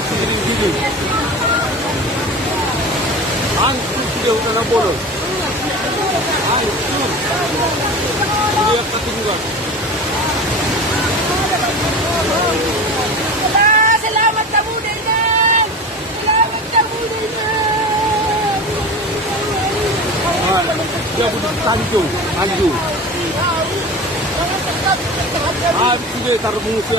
gini. Hancur sudah udah bolong. Hancur. Ini apa tinggal? Selamat kamu dengan. Selamat kamu dengan. Dia butuh tanjung. Habis sudah taruh mengusir.